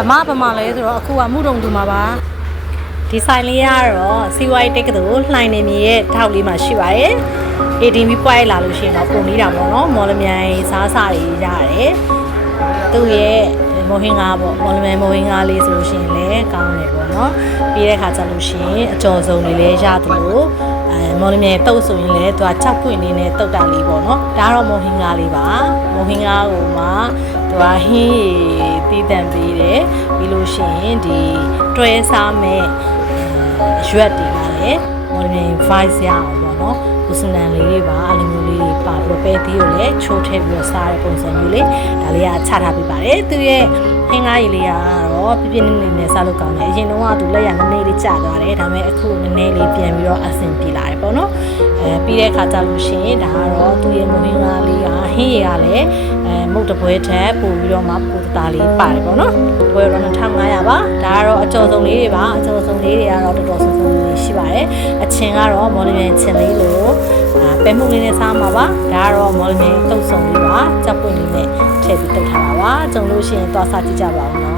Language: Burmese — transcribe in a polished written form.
အမပမာလဲဆိုတော့အခုကမှုတုံတူမှာပါဒီဆိုင်လေးကတော့စီဝိုင်းတိတ်ကတူလှိုင်းနေမြေရဲ့ထောက်လေးမှာရှိပါတယ် ATV ပွိုက်လာလို့ရှိရင်တော့ပုံနေတာပေါ့နော်မော်လမြိုင်စားစာတွေရတယ်သူ့ရဲ့မိုဟင်္ဂါပေါ့မော်လမြိုင်မိုဟင်္ဂါလေးဆိုလို့ရှိရင်လည်းကောင်းတယ်ပေါ့နော်ပြီးတဲ့ခါကျလို့ရှိရင်အကျော်စုံလေးလည်းရတယ်လို့မော်လမြိုင်တုတ်ဆိုရင်လည်းသူကချက်ပွင့်လေးနဲ့တုတ်တာလေးပေါ့နော်ဒါကတော့မိုဟင်္ဂါလေးပါမိုဟင်္ဂါကိုမှသူကဟင်းရည်တီးတန့်ပေးတယ်ပြီးလို့ရှိရင်ဒီတွဲစားမဲ့ရွက်တွေကလည်းမော်လမြိုင် vice ရအောင်ပေါ့နော်ကုစနန်လေးတွေပါအလိုမျိုးလေးတွေပါပြီးပဲသီးကိုလည်းချိုးထည့်ပြီးတော့စားတဲ့ပုံစံမျိုးလေးဒါလေးကချထားပေးပါတယ်သူရဲ့ဟင်းကားရည်လေးကတော့ပြပြနေနေနဲ့စားလို့ကောင်းတယ်အရင်တော့ကသူလက်ရနည်းနည်းလေးကျသွားတယ်ဒါပေမဲ့အခုနည်းနည်းလေးပြန်ပြီးတော့အဆင်ပြေလာတယ်ပေါ့နော်ပြီးတဲ့အခါကျလို့ရှိရင်ဒါကတော့သူရဲ့မုံဟင်းကားလေးကဟင်းရည်ကလည်းမုတ်တပွဲထက်ပို့ပြီးတော့မှပိုတသားလေးပါတယ်ပေါ့နော်ပွဲတော့2500ပါဒါကတော့အကျော်စုံလေးတွေပါအကျော်စုံလေးတွေကတော့တော်တော်စုံစုံလေးရှိပါတယ်အချင်းကတော့မော်လမြိုင်ချင်းလေးလို့ပဲမှုလေးနဲ့စားမှာပါဒါကတော့မော်လမြိုင်တုတ်စုံလေးပါကြောက်ပွင့်လေးနဲ့ထည့်ပြီးတုတ်ထားတာပါကြုံလို့ရှိရင်သွားစားကြည့်ကြပါဦးနော်